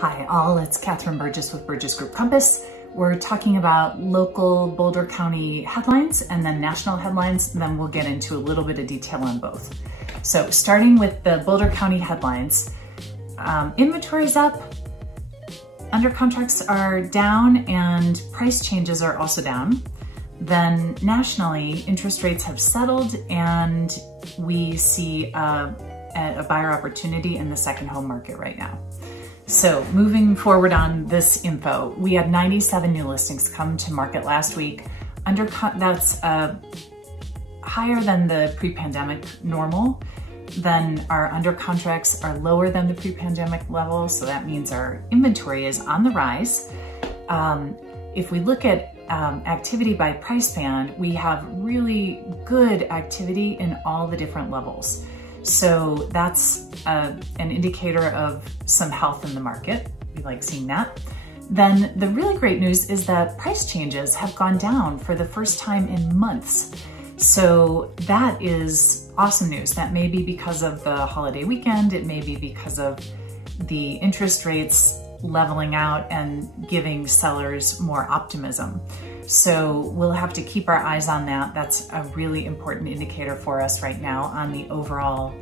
Hi all, it's Catherine Burgess with Burgess Group Compass. We're talking about local Boulder County headlines and then national headlines, and then we'll get into a little bit of detail on both. So starting with the Boulder County headlines, inventory's up, under contracts are down, and price changes are also down. Then nationally, interest rates have settled, and we see a buyer opportunity in the second home market right now. So moving forward on this info, we had 97 new listings come to market last week. That's higher than the pre-pandemic normal. Then our under contracts are lower than the pre-pandemic level, so that means our inventory is on the rise. If we look at activity by price band, we have really good activity in all the different levels. So that's an indicator of some health in the market. We like seeing that. Then the really great news is that price changes have gone down for the first time in months. So that is awesome news. That may be because of the holiday weekend. It may be because of the interest rates leveling out and giving sellers more optimism. So we'll have to keep our eyes on that. That's a really important indicator for us right now on the overall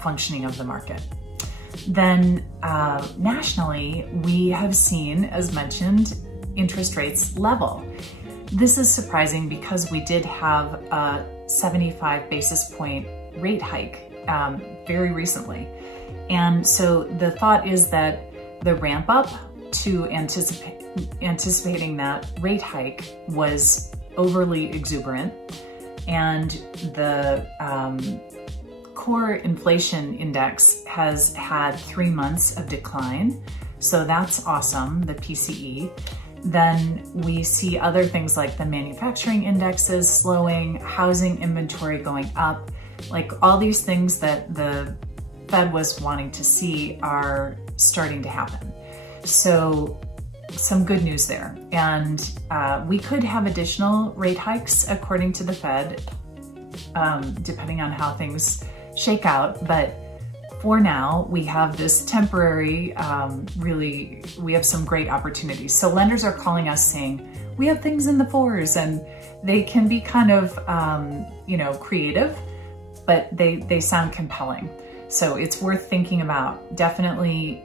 functioning of the market. Then nationally, we have seen, as mentioned, interest rates level. This is surprising because we did have a 75 basis point rate hike very recently. And so the thought is that the ramp up to anticipating that rate hike was overly exuberant, and the core inflation index has had 3 months of decline. So that's awesome, the PCE. Then we see other things like the manufacturing indexes slowing, housing inventory going up, like all these things that the Fed was wanting to see are starting to happen. So some good news there. And we could have additional rate hikes according to the Fed, depending on how things shake out. But for now, we have this temporary, we have some great opportunities. So lenders are calling us saying, we have things in the fours, and they can be kind of, creative, but they sound compelling. So it's worth thinking about. Definitely,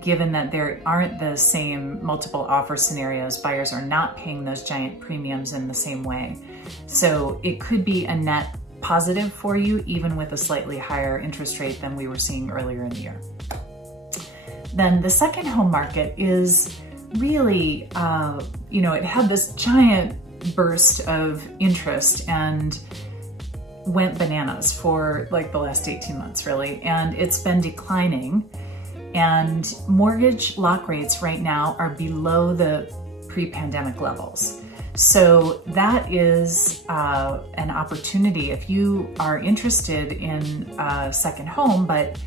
given that there aren't the same multiple offer scenarios, buyers are not paying those giant premiums in the same way. So it could be a net positive for you, even with a slightly higher interest rate than we were seeing earlier in the year. Then the second home market is really, it had this giant burst of interest and went bananas for like the last 18 months really, and it's been declining. And mortgage lock rates right now are below the pre-pandemic levels. So that is an opportunity. If you are interested in a second home, but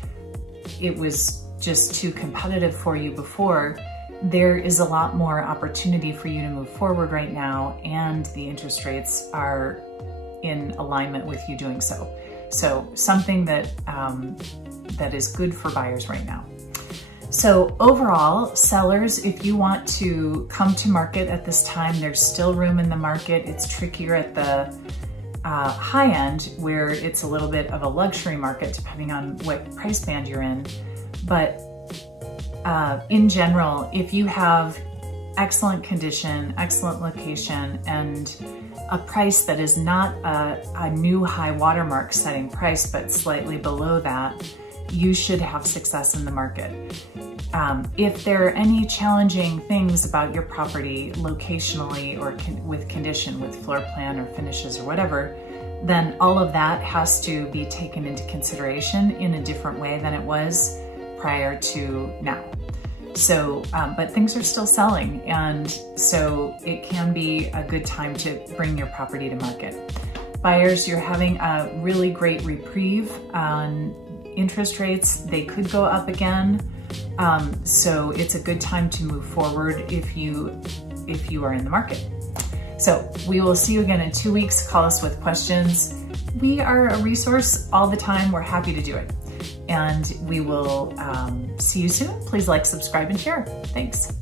it was just too competitive for you before, there is a lot more opportunity for you to move forward right now, and the interest rates are in alignment with you doing so. So something that, that is good for buyers right now. So overall, sellers, if you want to come to market at this time, there's still room in the market. It's trickier at the high end, where it's a little bit of a luxury market depending on what price band you're in. But in general, if you have excellent condition, excellent location, and a price that is not a new high watermark setting price, but slightly below that, you should have success in the market. If there are any challenging things about your property locationally or with condition, with floor plan or finishes or whatever, then all of that has to be taken into consideration in a different way than it was prior to now. So, but things are still selling, and so it can be a good time to bring your property to market. Buyers, you're having a really great reprieve on interest rates. They could go up again. So it's a good time to move forward if you are in the market. So we will see you again in 2 weeks. Call us with questions. We are a resource all the time. We're happy to do it. and we will see you soon. Please like, subscribe, and share. Thanks.